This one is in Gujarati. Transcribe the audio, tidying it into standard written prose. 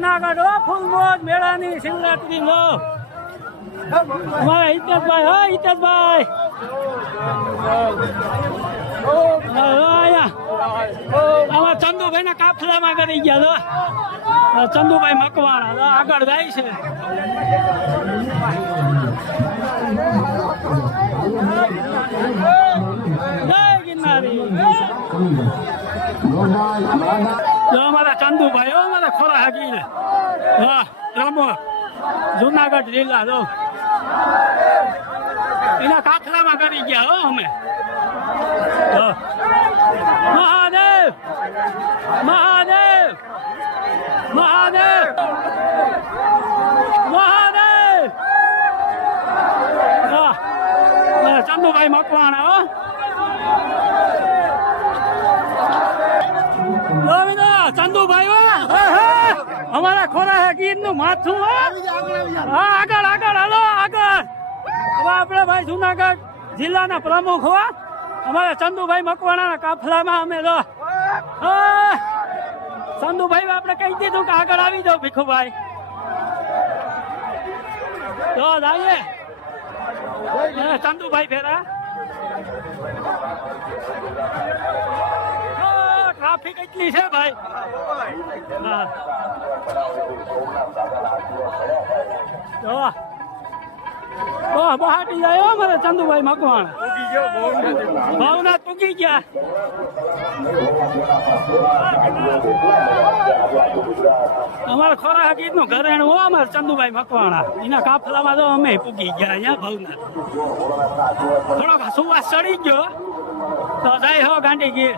જુનાગઢ હો ફૂલ મોજ મેળાની શિવરાત્રી નો અમારા હિતેશભાઈ હો હિતેશભાઈ આમાં ચંદુભાઈ ના કાફલામાં કરી ગયા તો ચંદુભાઈ મકવાણા આગળ જાય છે જય ગિરનારી અમારા ચંદુભાઈ અમારા ખોરા હાકી હા રમો જુનાગઢ જિલ્લા જો એના કાફલામાં કરી ગયા હો અમે મહાદેવ મહાદેવ મહાદેવ મહાદેવ ચંદુભાઈ મકવાણા હો ચંદુભાઈ અમારા ખોરા ગીર નું માથું આગળ આગળ હાલો આગળ હવે આપડે ભાઈ જુનાગઢ જિલ્લાના પ્રમુખ હો અમારા ચંદુભાઈ મકવાણા કાફલામાં અમે લો ચંદુભાઈ આપણે કહી દીધું કે આગળ આવી જાઓ ભીખુભાઈ તો જઈએ ચંદુભાઈ ફેરા ટ્રાફિક એટલી છે ભાઈ બહાટી જાય મારે ચંદુભાઈ મકવાણા ભાવનાથ પૂગી ગયા અમારે ખોરા હકીકત નું ઘરેણું હો અમારે ચંદુભાઈ મકવાણા એના કાફલામાં તો અમે પૂગી ગયા અહીંયા ભાવનાથ થોડોક સુવાસ ચડી ગયો તો જાય હો ગાંડી ગીર